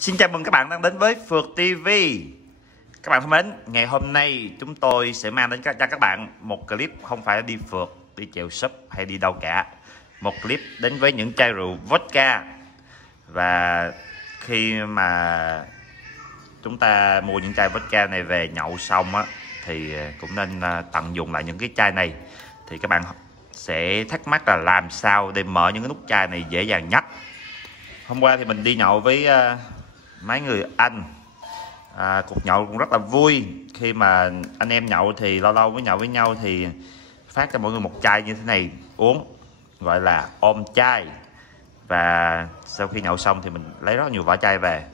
Xin chào mừng các bạn đang đến với Phượt TV. Các bạn thân mến, ngày hôm nay chúng tôi sẽ mang đến cho các bạn một clip không phải đi phượt, đi chèo súp hay đi đâu cả. Một clip đến với những chai rượu vodka. Và khi mà chúng ta mua những chai vodka này về nhậu xong á, thì cũng nên tận dụng lại những cái chai này. Thì các bạn sẽ thắc mắc là làm sao để mở những cái nút chai này dễ dàng nhất. Hôm qua thì mình đi nhậu với mấy người anh. Cuộc nhậu cũng rất là vui. Khi mà anh em nhậu thì lâu lâu mới nhậu với nhau thì phát cho mọi người một chai như thế này uống, gọi là ôm chai. Và sau khi nhậu xong thì mình lấy rất nhiều vỏ chai về.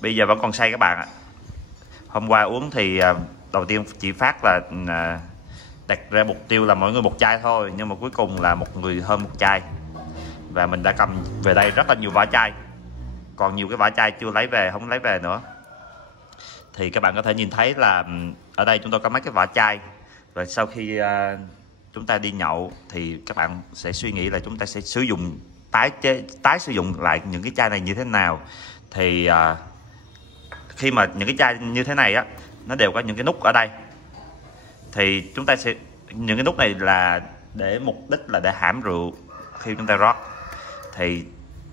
Bây giờ vẫn còn say các bạn ạ. Hôm qua uống thì đầu tiên chỉ phát là đặt ra mục tiêu là mỗi người một chai thôi, nhưng mà cuối cùng là một người hơn một chai. Và mình đã cầm về đây rất là nhiều vỏ chai, còn nhiều cái vỏ chai chưa lấy về, không lấy về nữa. Thì các bạn có thể nhìn thấy là ở đây chúng tôi có mấy cái vỏ chai. Và sau khi chúng ta đi nhậu thì các bạn sẽ suy nghĩ là chúng ta sẽ sử dụng tái sử dụng lại những cái chai này như thế nào. Thì khi mà những cái chai như thế này á, nó đều có những cái nút ở đây. Thì chúng ta sẽ, những cái nút này là để mục đích là để hãm rượu khi chúng ta rót. Thì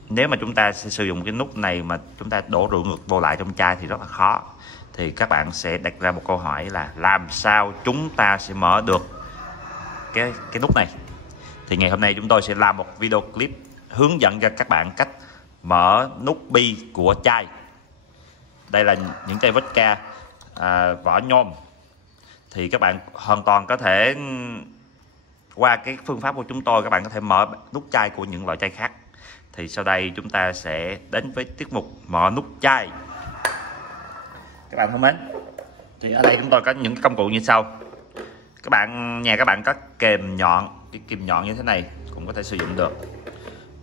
nếu mà chúng ta sẽ sử dụng cái nút này mà chúng ta đổ rượu ngược vô lại trong chai thì rất là khó. Thì các bạn sẽ đặt ra một câu hỏi là làm sao chúng ta sẽ mở được cái nút này. Thì ngày hôm nay chúng tôi sẽ làm một video clip hướng dẫn cho các bạn cách mở nút bi của chai. Đây là những chai vodka vỏ nhôm. Thì các bạn hoàn toàn có thể qua cái phương pháp của chúng tôi, các bạn có thể mở nút chai của những loại chai khác. Thì sau đây chúng ta sẽ đến với tiết mục mở nút chai. Các bạn thân mến, thì ở đây chúng tôi có những công cụ như sau. Nhà các bạn có kềm nhọn, cái kìm nhọn như thế này cũng có thể sử dụng được.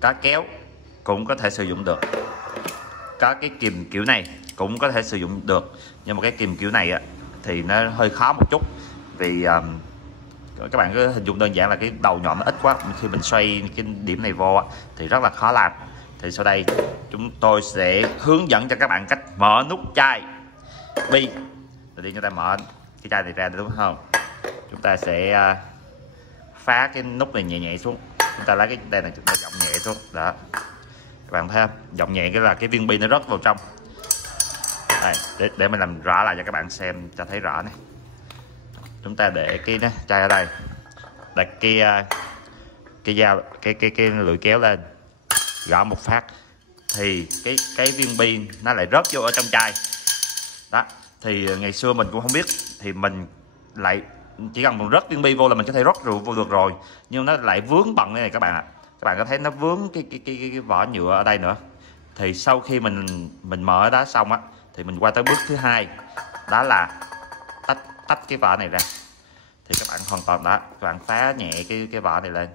Có kéo cũng có thể sử dụng được. Có cái kìm kiểu này cũng có thể sử dụng được. Nhưng mà cái kìm kiểu này á, thì nó hơi khó một chút. Vì các bạn cứ hình dung đơn giản là cái đầu nhọn nó ít quá. Khi mình xoay cái điểm này vô thì rất là khó làm. Thì sau đây chúng tôi sẽ hướng dẫn cho các bạn cách mở nút chai bi. Đầu tiên chúng ta mở cái chai này ra, đúng không? Chúng ta sẽ phá cái nút này nhẹ nhẹ xuống. Chúng ta lấy cái đây này, chúng ta dọng nhẹ xuống. Đó, các bạn thấy không? Dọng nhẹ cái là cái viên bi nó rớt vào trong. Đây, để mình làm rõ lại cho các bạn xem cho thấy rõ này. Chúng ta để cái chai ở đây, đặt cái lưỡi kéo lên, gõ một phát thì cái viên bi nó lại rớt vô ở trong chai. Đó, thì ngày xưa mình cũng không biết, thì mình lại chỉ cần mình rớt viên bi vô là mình có thể rót rượu vô được rồi, nhưng nó lại vướng bận này các bạn ạ. Các bạn có thấy nó vướng cái vỏ nhựa ở đây nữa. Thì sau khi mình mở đó xong á, thì mình qua tới bước thứ hai, đó là tách cái vỏ này ra. Thì các bạn hoàn toàn đó, các bạn phá nhẹ cái vỏ này lên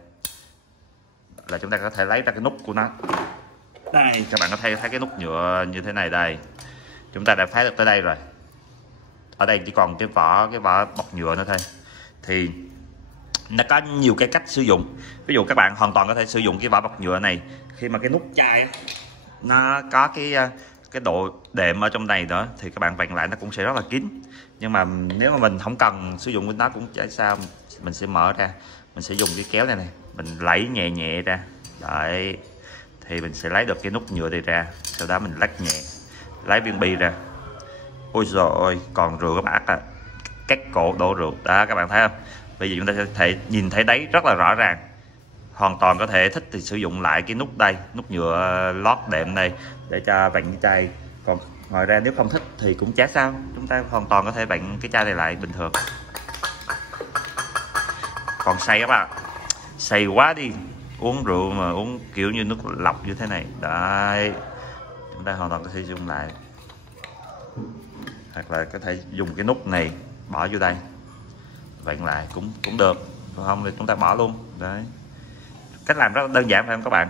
là chúng ta có thể lấy ra cái nút của nó. Đây, các bạn có thấy cái nút nhựa như thế này đây. Chúng ta đã phá được tới đây rồi. Ở đây chỉ còn cái vỏ bọc nhựa nữa thôi. Thì nó có nhiều cái cách sử dụng. Ví dụ các bạn hoàn toàn có thể sử dụng cái vỏ bọc nhựa này khi mà cái nút chai nó có cái độ đệm ở trong này nữa, thì các bạn vặn lại nó cũng sẽ rất là kín. Nhưng mà nếu mà mình không cần sử dụng nó cũng chả sao, mình sẽ mở ra, mình sẽ dùng cái kéo này mình lấy nhẹ nhẹ ra. Đấy, thì mình sẽ lấy được cái nút nhựa này ra. Sau đó mình lắc nhẹ, lấy viên bi ra. Ôi giời ơi, còn rượu các bạn ạ. Cắt cổ đổ rượu. Đó, các bạn thấy không? Bây giờ chúng ta sẽ thể nhìn thấy đấy rất là rõ ràng. Hoàn toàn có thể thích thì sử dụng lại cái nút đây, nút nhựa lót đệm đây để cho vặn cái chai. Còn ngoài ra nếu không thích thì cũng chả sao, chúng ta hoàn toàn có thể vặn cái chai này lại bình thường. Còn say các bạn, say quá đi, uống rượu mà uống kiểu như nước lọc như thế này, đấy, chúng ta hoàn toàn có thể dùng lại. Hoặc là có thể dùng cái nút này bỏ vô đây, vặn lại cũng được. Còn không thì chúng ta bỏ luôn. Đấy, cách làm rất là đơn giản phải không các bạn?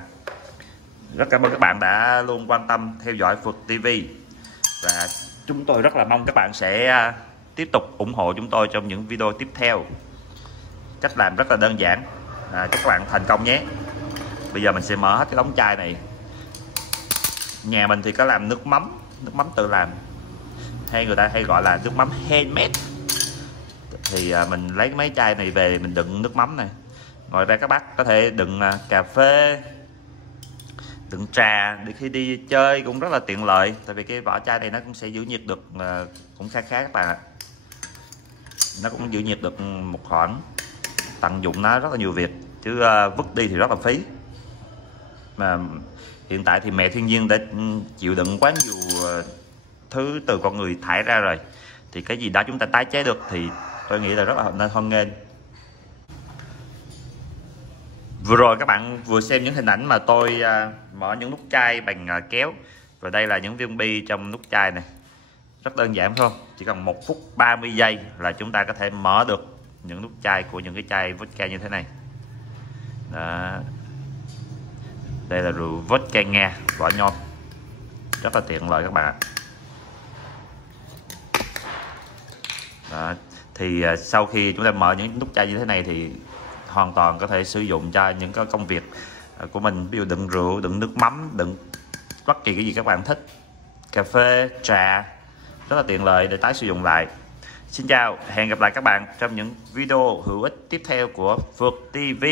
Rất cảm ơn các bạn đã luôn quan tâm theo dõi Phượt TV. Và chúng tôi rất là mong các bạn sẽ tiếp tục ủng hộ chúng tôi trong những video tiếp theo. Cách làm rất là đơn giản. Chúc các bạn thành công nhé. Bây giờ mình sẽ mở hết cái đống chai này. Nhà mình thì có làm nước mắm nước mắm tự làm, hay người ta hay gọi là nước mắm handmade. Thì mình lấy mấy chai này về mình đựng nước mắm này. Ngoài ra các bác có thể đựng cà phê, đựng trà để khi đi chơi cũng rất là tiện lợi, tại vì cái vỏ chai này nó cũng sẽ giữ nhiệt được cũng khá các bạn ạ. Nó cũng giữ nhiệt được một khoảng, tận dụng nó rất là nhiều việc, chứ vứt đi thì rất là phí. Mà hiện tại thì mẹ thiên nhiên đã chịu đựng quá nhiều thứ từ con người thải ra rồi, thì cái gì đó chúng ta tái chế được thì tôi nghĩ là rất là nên hoan nghênh. Vừa rồi các bạn vừa xem những hình ảnh mà tôi mở những nút chai bằng kéo, và đây là những viên bi trong nút chai này. Rất đơn giản phải không? Chỉ cần 1 phút 30 giây là chúng ta có thể mở được những nút chai của những cái chai vodka như thế này. Đó. Đây là rượu vodka Nga vỏ nhôm, rất là tiện lợi các bạn. Đó. Thì sau khi chúng ta mở những nút chai như thế này thì hoàn toàn có thể sử dụng cho những cái công việc của mình, ví dụ đựng rượu, đựng nước mắm, đựng bất kỳ cái gì các bạn thích, cà phê, trà, rất là tiện lợi để tái sử dụng lại. Xin chào, hẹn gặp lại các bạn trong những video hữu ích tiếp theo của Phượt TV.